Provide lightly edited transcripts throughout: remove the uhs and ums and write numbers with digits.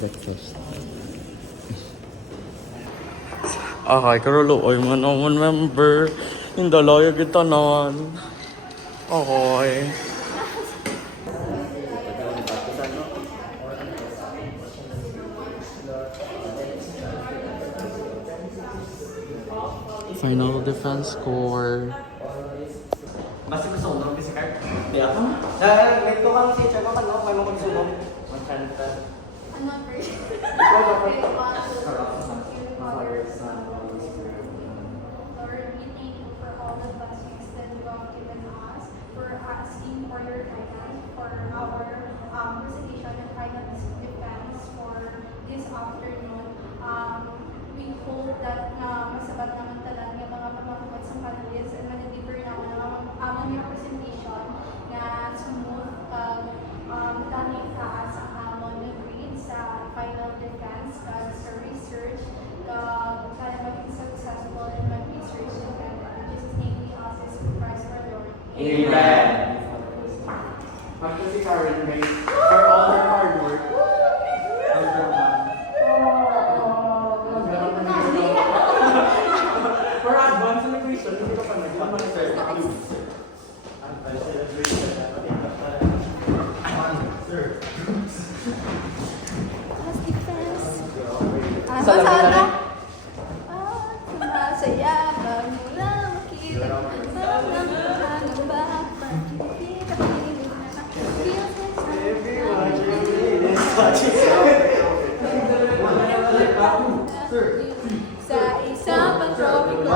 breakfast. Okay, karuluoy man naman member. Hindi lawyer kita naman. Okay. Final defense score. Basta gusto ko naman kasi card. Hindi ako. May tukang si Chaka ka, no? May mga magsunog. Magkanta. Ano, first? Ikaw dapat. Lord, we thank you for all the blessings that you have given us, for asking for your guidance for our presentation and final defense for this afternoon. We hope that masabat naman talaga yung mga pagmamagod sa panelists and mag-deliver na ako ng amang yung presentation na smooth daming taas ang amon ng grade sa final defense sa research kaya maging successful and mag-research together. We just thank you all Jesus Christ our Lord. Amen. Magto si Karen May for all her hard work. For advance celebration, hindi ka pa nag-celebration. Last defense. Salamat. Masaya pag mula makita parang pangamba pag-ibig at piling na feel sa isang pantropiko,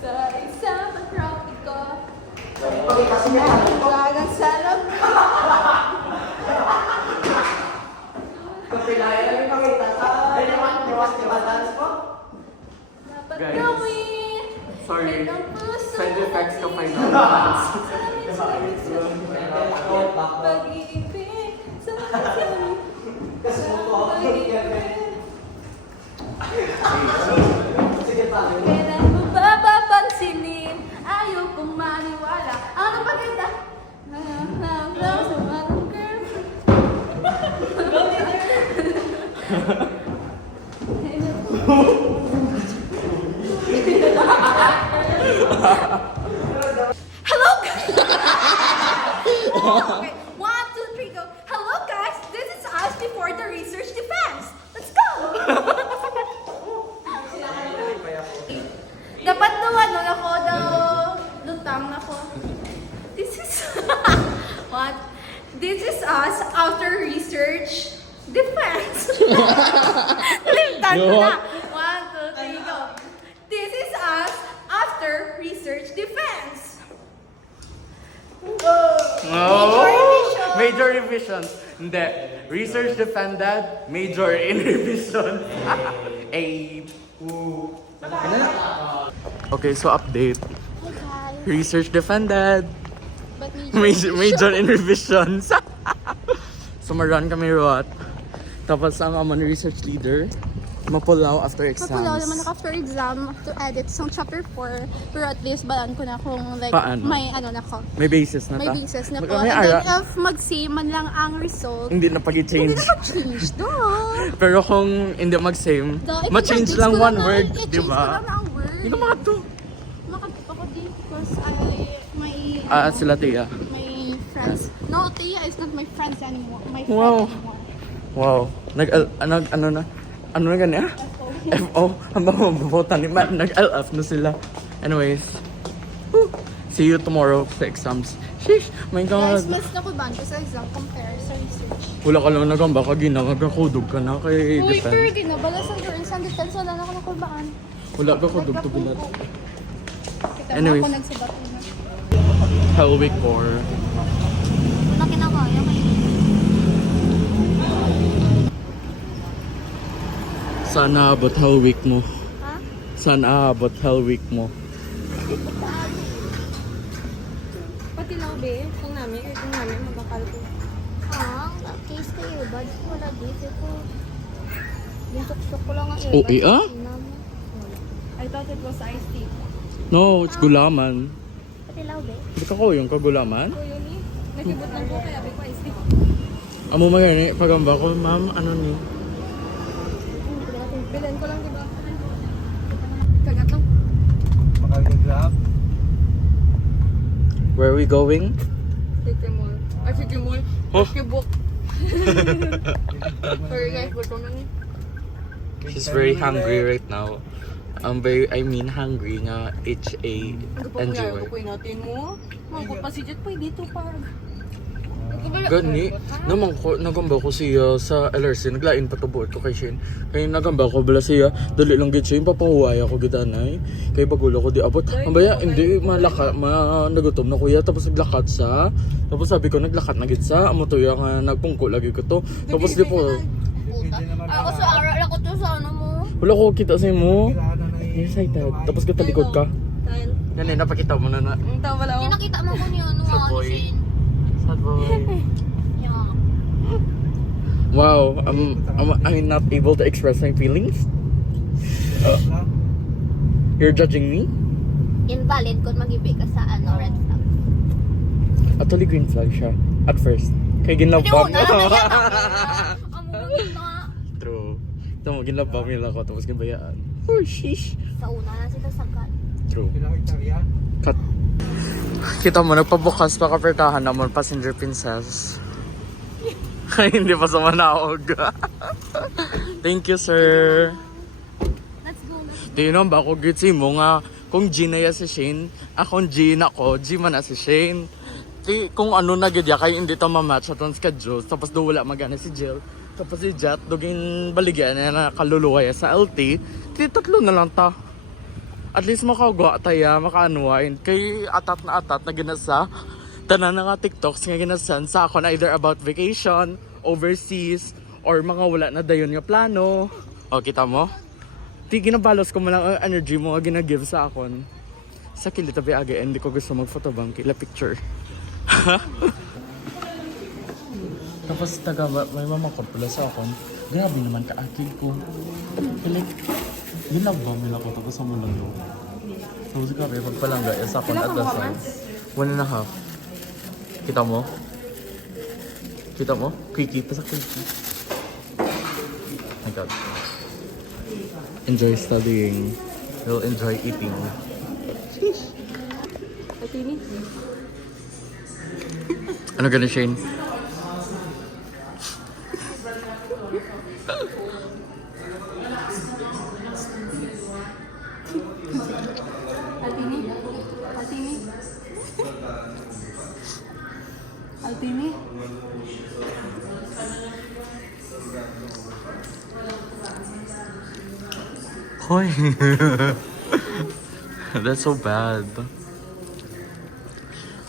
sa isang pantropiko, Lagang sarap. Kapilaya lang yung pakita sa dance po. Dapat Guys. gawin. Sorry. Ng puso. Side effects ka pa yun. Pag-ibig sa pag-ibig. Sige pa. Kailan mo ba papansinin? Ayaw kong maniwala. Ano pa kita? Sa manong girl. Hello guys! Okay, 1, 2, 3, go. Hello guys, this is us before the research defense. Let's go! Dapat daw ano ako daw lutang ako. This is what? This is us after research defense. Limtan ko na. 1, 2, 3, go. This is us after research defense. Major revision. Hindi. Research defended, major in revision. A. Okay, so update. Hey guys. Research defended, But major in revisions. Sumaran kami ruat. Tapos ang amon research leader, mapulaw after Mapulaw naman exams. ako after exam to edit sa chapter 4. Pero at least balaan ko na kung like Paano? may ano na ko. May basis na May ta? basis na po. May And then ara. if mag-same man lang ang result, Hindi na hindi pag-change. na mag-change. Duh! Pero kung hindi mag-same, ma-change lang one word, di I-change ko ba? lang ang word. Hindi ka makato. Makatip ako din because may Sila Tia. my friends. No, Tia is not my friends anymore. My friend Wow. anymore. Wow. Ano na? Ano na ganyan? FO. Hanggang mabubutan ni Matt. Nag-LF na sila. Anyways. Woo. See you tomorrow sa exams. Sheesh. My Guys, God. mas nakuban ko sa exam compare sa research. Wala ka lang nagamba ka ginagakudog ka na kay Uy, pero defense. di na. Bala sa girls ang defense. Wala na ako nakubaan. Wala ka kudog to bilat. Kita Anyways. mo ako nagsubat na. Hell week 4. Wala kinakaya kayo. Sana abot hell week mo. Ha? Sana abot hell week mo. Pati lang, be. Kung namin magkakal ko. Case kayo. Bad ko wala dito ko. Yung suksok ko lang ang Okay, I thought it was iced tea. No, it's gulaman. Pati Patilaw, be. Hindi ka ko yung kagulaman. So yun eh. Nakibot lang ko kaya may pa-isip. Amo mo yun pagamba ko, ma'am, ano ni? Bilan ko lang, di ba? Kagat lang. Makag-grab. Where are we going? City Mall. Ay, City Mall. Huh? Kibok. Sorry guys, gutom na ni. She's very hungry right now. Hungry nga H-A Ano pa and kaya joy. ko natin mo? Mangkot pa si Jet pa dito par. Gani, nagamba ko siya sa LRC, naglain pa to buot ko kay Shane. Kaya nagamba ko bala siya, dali lang gid siya, yung papahuway ako gitanay. Kaya bagulo ko di abot. Ambaya, hindi, nagutom na kuya, tapos naglakat sa. Tapos sabi ko, naglakat na gid sa, amo to yung nagpungko lagi ko to. Tapos di po, Ako sa aral ako to sa ano mo. wala ko kita sa mo. Excited. Tapos katalikod ka. Kyle. Yan eh, napakita mo na na. Ang tawa lang ako. Kinakita mo ko niyo ano Sad ano boy. sin. Sad boy. Yeah. Wow, I'm not able to express my feelings. You're judging me? Invalid kung mag-ibig ka sa ano red flag. Actually, green flag siya. At first. Kaya ginlove Hindi bomb. una na yan ako. Amo na. True. Ito mo, ginlove bomb nila ako. Tapos ginabayaan. Oh, sheesh. Sa una na sila sagad. True. Cut. Kita mo, nagpabukas pa kapertahan naman passenger princess. Ay, hindi pa sa manaog. Thank you, sir. Let's go. Di yun ba ako gitsi mo nga kung G na ya si Shane, akong G na ko, G man na si Shane. Di, kung ano na gid ya kay hindi to ma-match atong schedule, tapos do wala magana si Jill. Tapos si Jet, duging baligyan na kaluluwa ya sa LT, di tatlo na lang ta. At least makagawa taya, maka-unwind. Kay atat na ginasa, tanan na nga TikToks nga ginasan sa ako na either about vacation, overseas, or mga wala na dayon nga plano. O, kita mo? Di ginabalos ko mo lang ang energy mo nga ginagive sa akon. Sa kilita biage, hindi ko gusto mag-photobang kila picture. Tapos may mamakot pala sa akon. Grabe naman kaakil ko. Like, ginabang nila ko tapos sa mulando. Tapos grabe, pagpalangga, sa akon at the side. 1.5. Kita mo? Kita mo? Quickie, pa sa quickie. My God. Enjoy studying. You'll enjoy eating. Ay, Tini. Ano ganun, Shane? Altini. Altini. Altini. Hoy! That's so bad.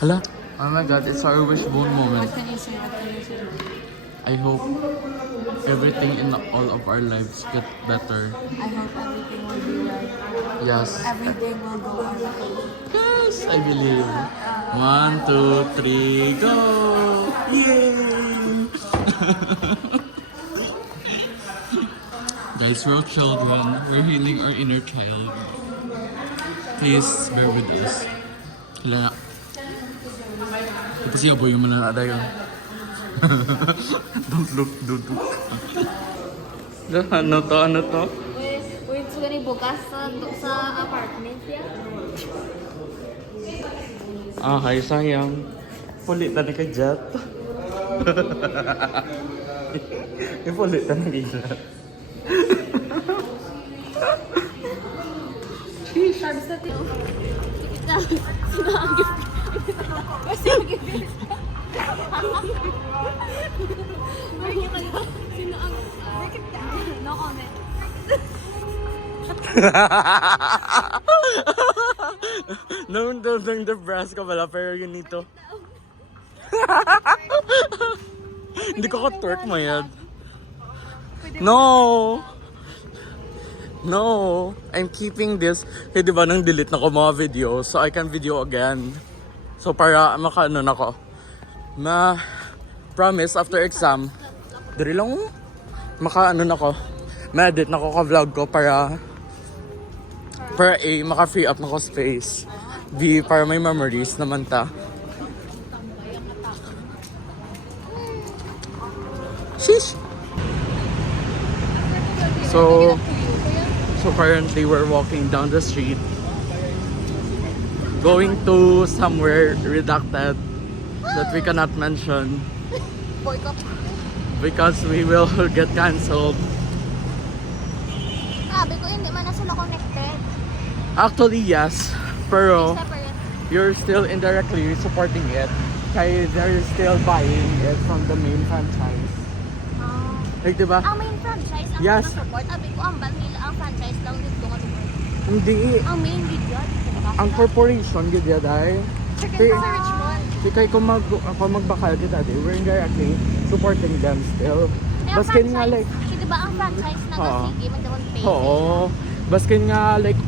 Hala? Oh my God, it's our wishbone moment. What can you say? What can you say? I hope everything in all of our lives get better. I hope everything will be right. Yes. Everything will go our way. Yes, I believe. 1, 2, 3, go! Yay! Guys, we're all children. We're healing our inner child. Please bear with us. Hala. Ito siya boy yung mananada yun. Don't look. Ano to? Wait, so gani bukas sa apartment ya. Ay, sayang. Pulitan na kay Jet. Ipulitan na kay Jet. Sabi sa tino. Sino ang gift? Basta ang gift. Sino ang no comment. Nung depressed ka pala, pero you need to. Hindi ko ka-twerk mo yan. No, I'm keeping this. Hey, di ba nang delete na ko mga video, so I can video again. So para makaano na ko. Promise after exam, diri lang makaano na ko. Ma-edit na ko ka-vlog ko para maka-free up na ko space. Di, para may memories naman ta. Sheesh! So currently we're walking down the street going to somewhere redacted that we cannot mention Boycott. because we will get cancelled. Sabi ko, hindi man na sila connected. Actually, yes, pero Separate. you're still indirectly supporting it kaya they're still buying it from the main franchise. Ah. Like, diba? Ang main franchise, ang Yes. support. Sabi ko, ang nila ang franchise lang dito nga support. Hindi. Ang main video. Ang corporation, gidya dahil. Second sa Richmond. Kaya kung magbakal kita, we're indirectly supporting them still. Kaya Baskin nga franchise, like, Di ba ang franchise na Oo. sige, magdawang pay. oo. Baskin nga like,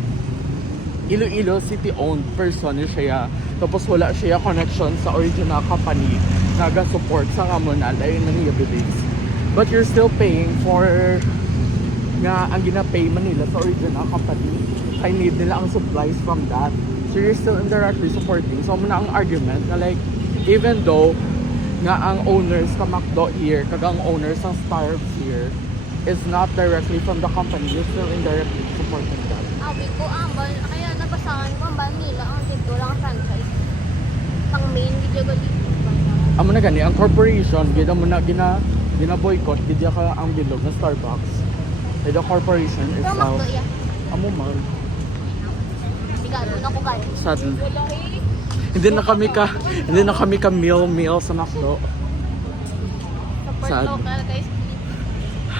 Iloilo city-owned person siya. Tapos wala siya connection sa original company naga-support sa Kamunal ay Manila Buildings. But you're still paying for nga ang ginapay Manila sa original company. I need nila ang supplies from that. So you're still indirectly supporting. So muna ang argument na like, even though nga ang owners ka McDo here, kagang owners ng Starbucks here, is not directly from the company, you're still indirectly supporting that. Sabi ko, kaya nabasahan ko, ang nila ang dito lang ang franchise. Pang main video ko dito. Amo na gani, ang corporation, gina mo na gina-boycott, gidya ka ang bilog ng Starbucks. So the corporation is Pero now, makdo iya. amo man, Sigado na ko kayo. sadly. Hindi na kami ka meal sa McDo. Support Sad. local guys.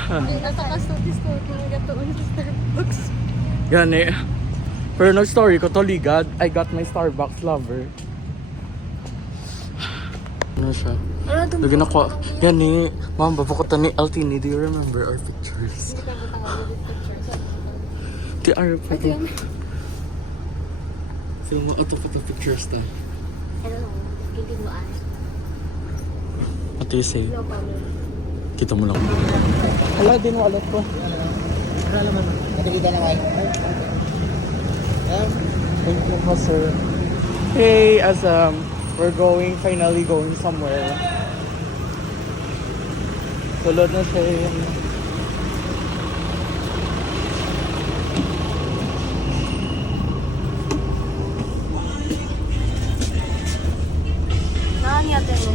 Hindi na ka-study-study ng gatoon sa Starbucks. Gani. Pero nag-story ko to ligad, I got my Starbucks lover. Ano siya? Lagyan ako. Gani, ma'am, babukutan ni Altini. Do you remember our pictures? Di are photo. So, auto pictures ta. I don't know. Hindi mo ask. What do you say? No problem. Kita mo lang. Wala din wallet ko. Thank you po, sir. Hey, we're finally going somewhere. Tulad na siya yung... Nakangyatin mo.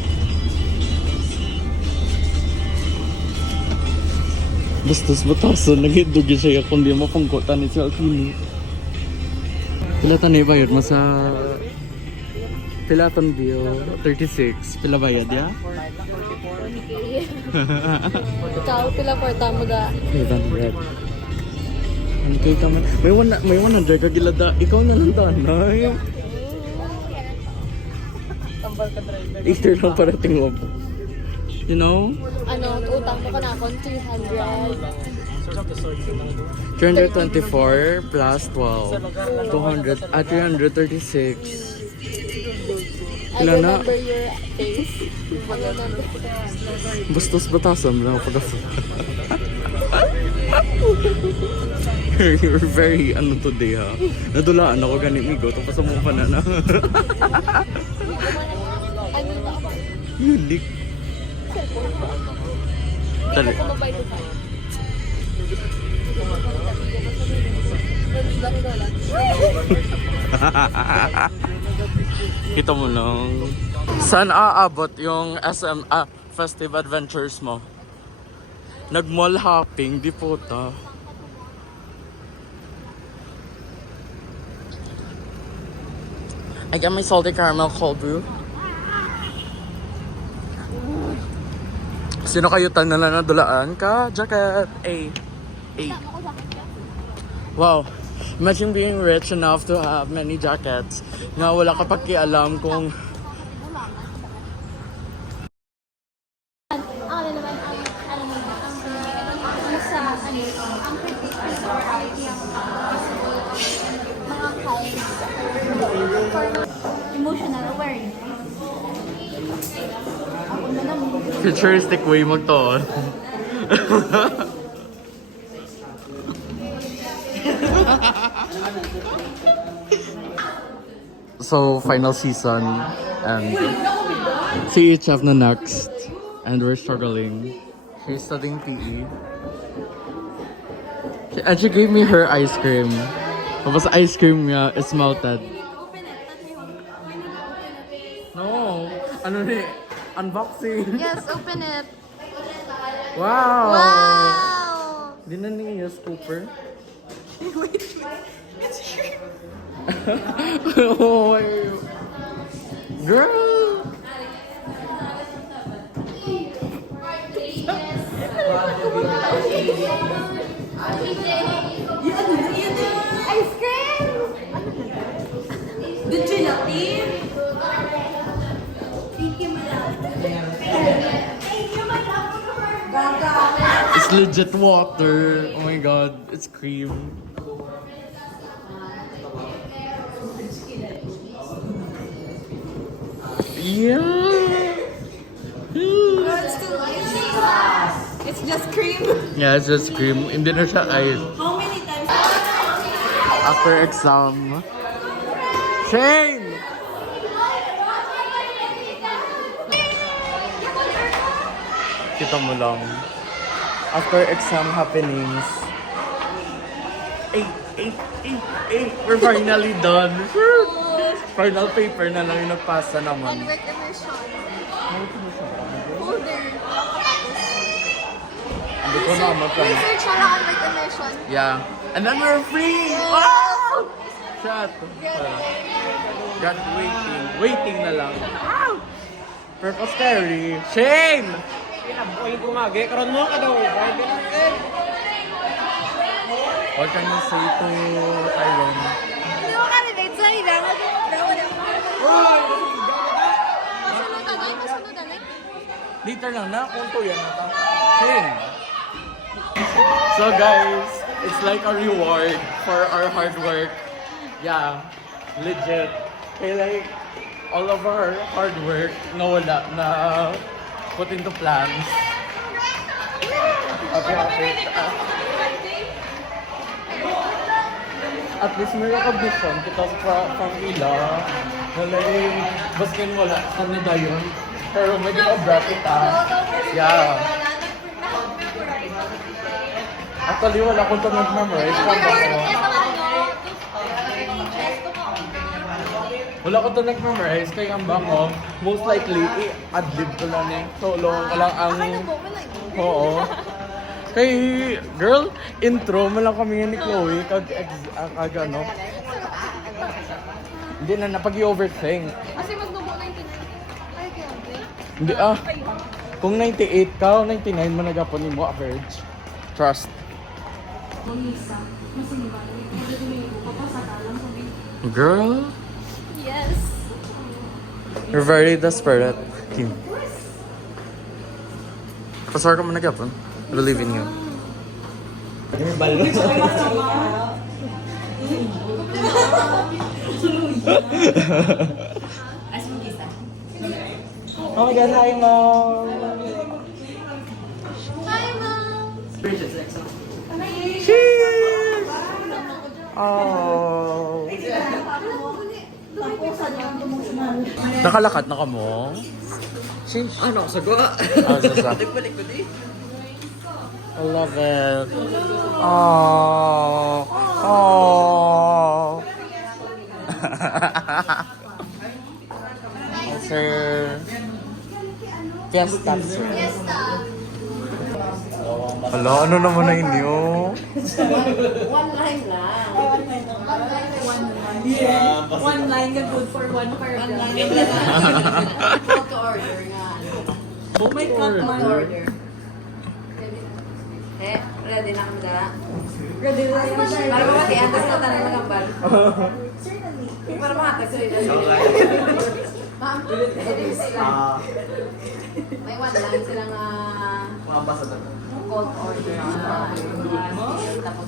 Bastos batason, naghidugi siya kung di mo pangkutan ni si Alpini. Pila tanay bayad mo sa... Pila ton bill? 36. Pila bayad ya? Ikaw, pila kwarta mo ga. 800. Ano kayo ka man? May 100 ka gilada. Ikaw na lang tanay. Easter lang para tingog. You know? Ano, utang mo ka na akong 300. 324 plus 12. 336. I Ilan na? remember your face. I remember. Bastos batasan lang pag You're very today ha. Nadulaan ako ganit migo tapos mo pa na na. Ano ba? Unique. Tali. Ako mabay to tayo. Kita mo lang. Saan aabot yung SM Festive Adventures mo? Nag-mall hopping, di po ta. I got my salty caramel cold brew. Sino kayo na nadulaan ka? Jacket! A. Wow. Imagine being rich enough to have many jackets. Nga wala ka pakialam kung... Emotional awareness. Futuristic way magtoon. So, final season. And CHF na next. And we're struggling. She's studying PE. And she gave me her ice cream. Tapos ice cream niya is melted. No. Ano ni? Unboxing. Yes, open it. Wow. Wow! Di na niya scooper. Oh my. Girl. Ice cream! Did you not eat? It's legit water. Oh my god. It's cream. Yeah. It's just cream. Yeah, it's just cream. Hindi na siya ice. How many times? After exam. Shane! Kita mo lang. After exam happenings. 8. We're finally done. Final paper na lang yung nagpasa naman. Convert immersion. Folder. Hindi ko naman pa. Research na lang convert immersion. Yeah. And then we're free! Wow! Shut. Graduating. Waiting na lang. Purple scary. Shane! Kinabuhay ko nga, gaya karon mo ka daw. What can you say to Tyrone? Hindi mo candidate sa ilangan. Masunod tanay? Masunod tanay? Later lang na, kung to yan. Shane! So guys, it's like a reward for our hard work. Yeah, legit. Kaya like, all of our hard work nawala na put into plans. Okay. At least may recognition kita from Ila na like, baskin wala Canada yun. Pero may ginabra kita. Yeah. Actually, wala ko ito nag-memorize. Wala ko ito nag-memorize. Kaya ang bako, most likely, i-adlib ko lang eh. Solo ko lang ang... Oo. Kay, girl, intro mo lang kami ni Chloe. Kag ano. Hindi na napag-i-overthink. Kasi magnubo 99. Ay, kaya Hindi Kung 98 ka o 99 mo nagapunin mo, average. Trust. Girl, Yes. you're very desperate. Kim. Pasar ka mo nagapon. I believe in you. Oh my god, hi mom! Hi, Mom. Cheers! Oh. Nakalakad na ka mo? Sheesh. Ano, sagwa? Sasa. Balik ko di. I love it. Oh. Oh. Sir. Fiesta. Fiesta. Hala, ano naman na inyo? One line ka good for one paragraph. Call to order nga. Oh my God. Order. Ready na kami dala. Ready na yung Para mamatian, tapos na tayo magambal. Para makatag sila. Ma'am, ready sila. May one line silang Mga basa na. call to order. Tapos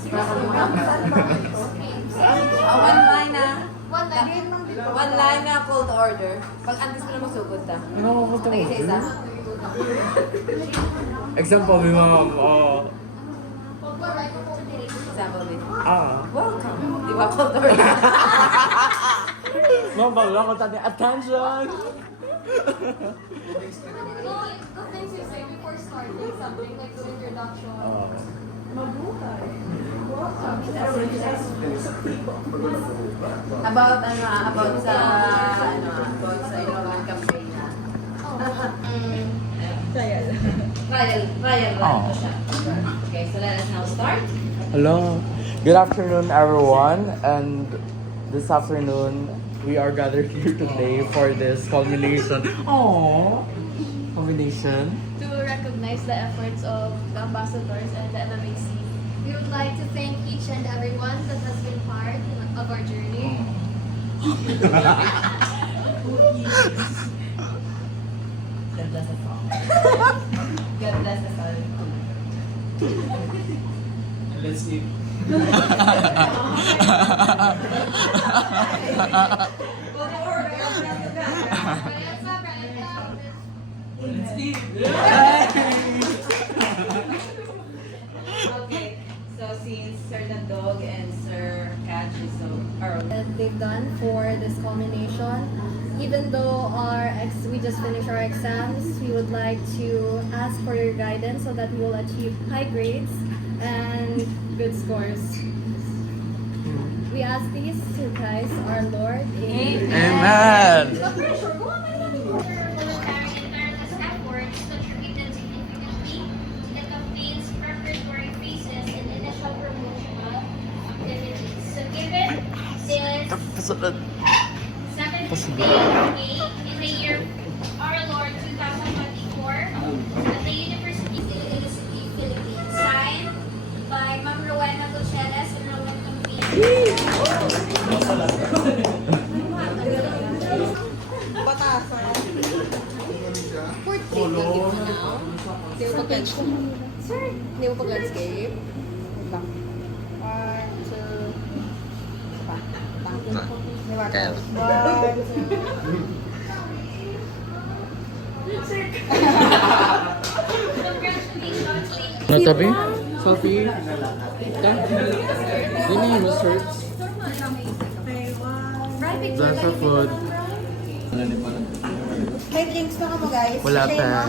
sila kami one line na. One line na call to order. Pag antes mo na masugod ta. Lagi sa isa. Example, may mga, Example with, ah. welcome. Di ba call to order? bago ako tani. Attention! Go things you say before starting something like the introduction. About about sa Ilocos campaign na. Trial run ko siya. Okay, so let us now start. Hello. Good afternoon, everyone. And this afternoon, we are gathered here today for this culmination. Aww. Culmination. To recognize the efforts of the ambassadors and the MMAC. We would like to thank each and everyone that has been part of our journey. God bless us all. God bless us all. Let's see. Okay, so since Sir Nandog and Sir Catch is so That they've done for this culmination. Even though we just finished our exams, we would like to ask for your guidance so that we will achieve high grades and good scores. We ask these to Christ our Lord. Amen. Amen. Voluntary and tireless efforts contributed significantly to the campaign's preparatory phases and initial promotional activities. So given this 7th day in the year our Lord 2024 at the University of the Philippines, signed by Ma'am Rowena Gutierrez and Rowan Campaign. Hindi mo pag-landscape? Wait lang. 1, 2, Kaya. Congratulations, ladies. Natabi? Sophie? Dini yung research. That's a food. May drinks pa ka mo guys. Wala pa.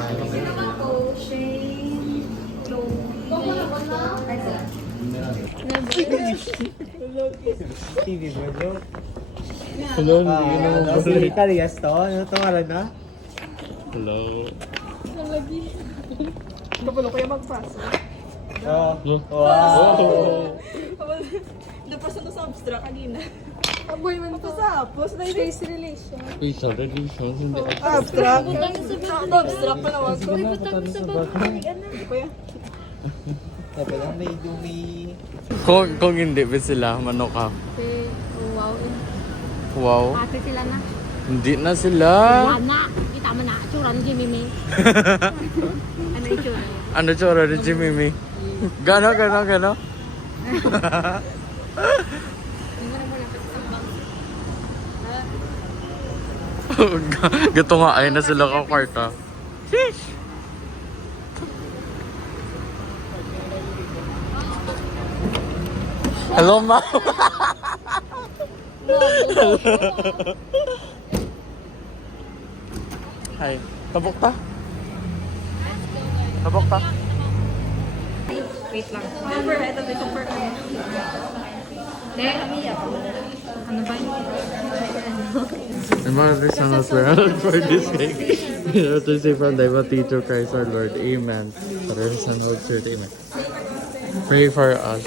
TV mo, bro. Hello, hindi na mo Si Karias to. Ano to? Wala na? Hello. Kapalo kaya magpasa. Wow. Napasa na sa abstract kanina. Aboy man to. Tapos na space relation. Wait, sa relations, hindi. Abstract? Abstract pa naman ko. Hindi ko yan. Sabi lang, medyo may... Kung hindi ba sila, manok ka? Wow. Wow. Ate sila na. Hindi na sila. Na. Kita mo na. Tsura ng Jimmy May. Ano yung tsura? Ano tsura ni Jimmy May? Gano? Gato nga ay na sila ka kwarta. Sheesh! Hello, ma'am. Hi. Tabok ta? Tabok ta? Wait lang. Number, ito may compare ka. Ano ba yun? The motivation was for this day. We have to say from the teacher Christ our Lord. Amen. Father, Son, Holy Spirit. Amen. Pray for us.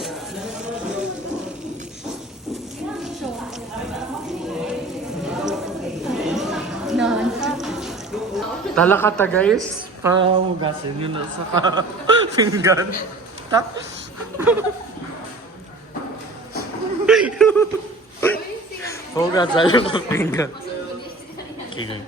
Talakata guys. Pahugasin yun na sa pinggan. Tak. Hugasan yung pinggan. Okay.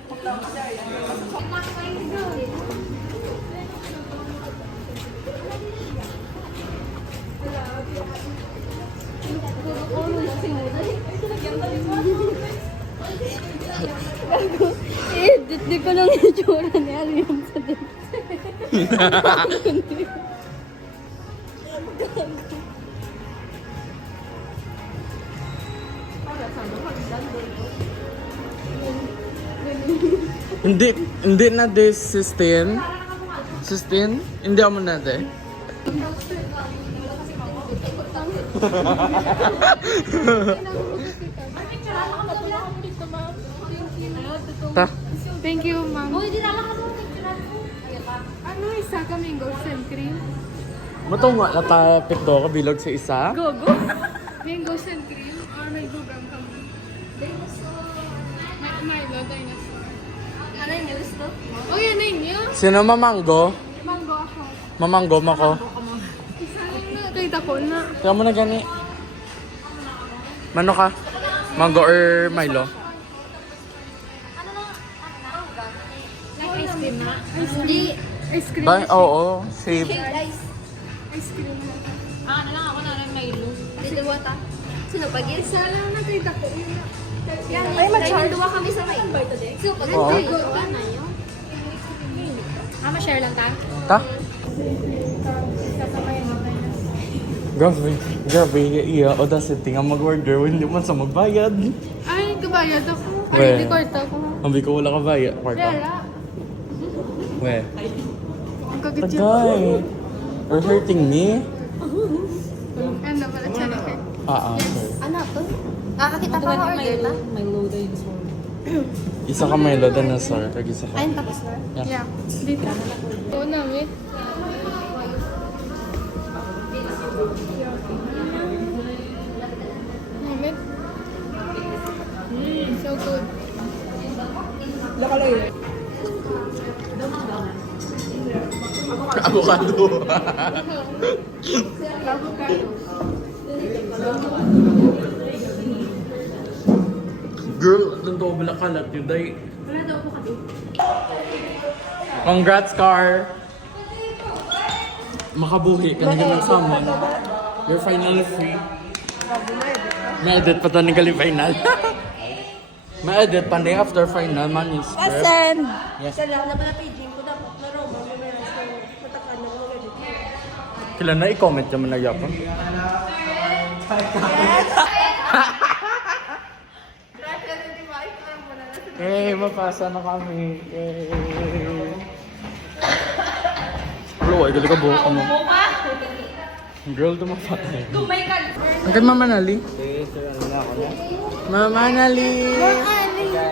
Di ko lang yung tsura ni Ariam sa dito. Hindi na de 16. 16? Hindi ako na de. Ta. Thank you, ma'am. Uy, di na lang ako picture ako. Ano isa ka mango and cream? Mato nga natapit do ka bilog sa isa. Gogo. Mango and cream. Or may gugang kami. Milo, dinosaur. Ano yung gusto? Oh, yan na inyo. Sino mamanggo? Mango ako. Mamanggo mako. Isa lang na. Kita ko na. Kaya mo na gani. Mano ka? Mango or Milo? Like ice cream na. Ice cream. Ba? Oo. Save. Ice cream na. Ano lang ako na rin may loop. Dito ba ta? Sino pag Isa lang na kita ko. Yun na. Yan, ay, mag-share. Duwa kami sa may birthday. So, pag Oo. na yun. Ma-share lang ta? Ta? Grabe. Grabe. Iya. Audacity nga mag-order. Hindi man sa magbayad. Ay, kabayad ako. Weh. Ay, di kwarta ko. Ambi ko wala ka bayad. Kwarta. Wala. Weh. Ang kagitsi. Tagay. You're hurting me? Ano pala, channel ka? Sure. Ano to? Kakakita pa ka-order ta? May low dinosaur. Isa ka Milo dinosaur. Kag isa ka. Ayun, tapos na. Yeah. Dito. Oo na, wait. Wait. So good. Avocado. Girl, doon to bala kalat yun day. Wala daw po kami. Congrats, Car! Makabuhi ka na ganang samon. You're finally free. Ma-edit pa to ni Gali final. Ma-edit pa ni after final manuscript. Yes. Kailan na i-comment yung manayapon? Eh, mapasa na kami. Yay! Bro, ay galing ka buhok mo. Girl, dumapatay. Ang kay Mama Nali? Mama Nali!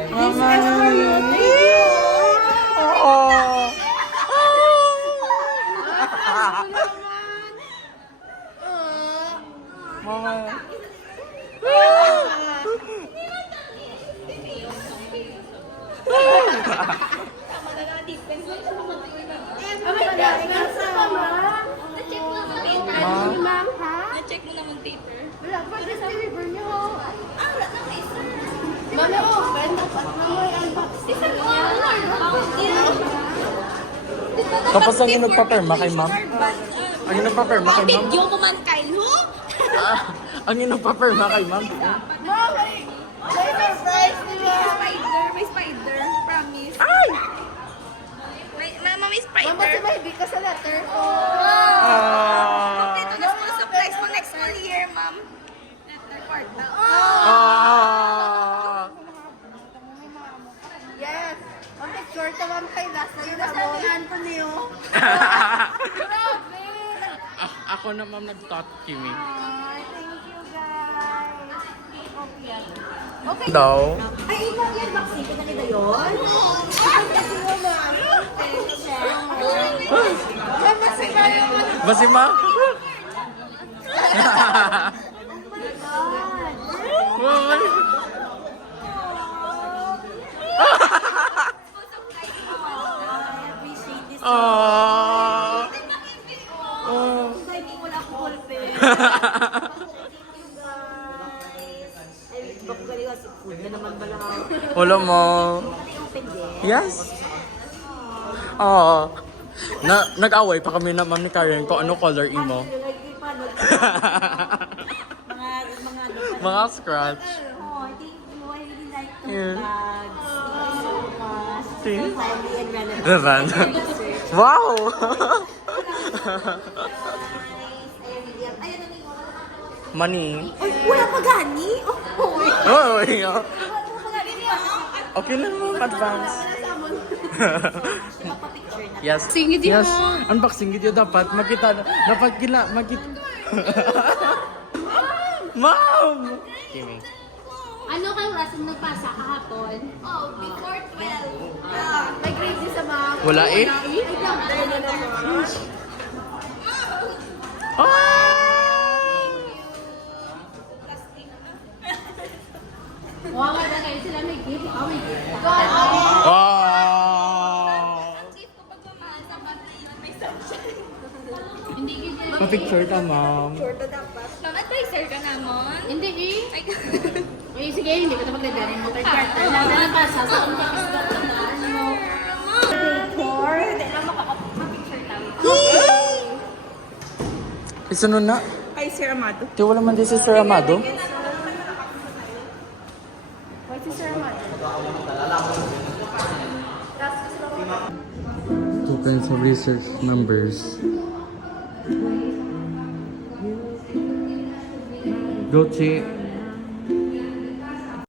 Mama Nali! Oh! Mama. Ma'am, ha? Na-check mo naman paper. Wala pa rin sa deliver niyo. Wala na may isa. Mami, open. Mami, unbox. Isa ko. Tapos ang inagpaperma kay ma'am? Ang inagpaperma kay ma'am? Video ko man kayo. Ang inagpaperma kay ma'am? Mami! May surprise, di ba? May spider. Promise. Ay! Mama, may spider. Mama, si Baby ka sa letter. Ah! Ito na school supplies mo next school year, ma'am. Letter kwarta. Ah! Yes. Mami, short na ma'am kay last na yun. Sabihan ko niyo. Grabe! Ako na ma'am nag-taught Kimi. Ay, thank you guys. Okay. Daw? Ay, ikaw yan, Maxi. Ito nila yun? Mama, si Mario mo. Basi ma? Wow! Ah! Oh. Wala mo. Yes. Nag-away pa kami na ma'am ni Karen kung ano color imo. Mga scratch. Oh, thank you. I really like the Yeah. vlogs. Thank you so much. See? Timely and relevant. Diba? Wow! Ayan na yung Money. Ay, wala pa gani? Oh, Oh, yeah. wala pa gani. Okay lang mo, advance. Picture na. Yes. Singit yun, Yes. ah. Unboxing video dapat. Makita. Dapat makita. Mom! Kimi. Ano kayong oras na nagpasa kahapon? Oh, before 12. May grade din sa mga... Wala eh. Wow, wala kayo sila may gift. Oh, may gift. Wow! Gift ko pagmamahal sa may sunshine. Hindi gift yan. Pa-picture ka, ma'am. Pang-advisor ka naman. Hindi eh. Ay, Uy, sige, hindi ko ito magdadaanin mo. Third quarter. Wala na pasa. Sa unang isda na ano. Hindi lang makapapicture tayo. Isunod na. Ay, Sir Amado. Di wala man din si Sir Amado. Why si Sir Amado? Tokens of research numbers. Gochi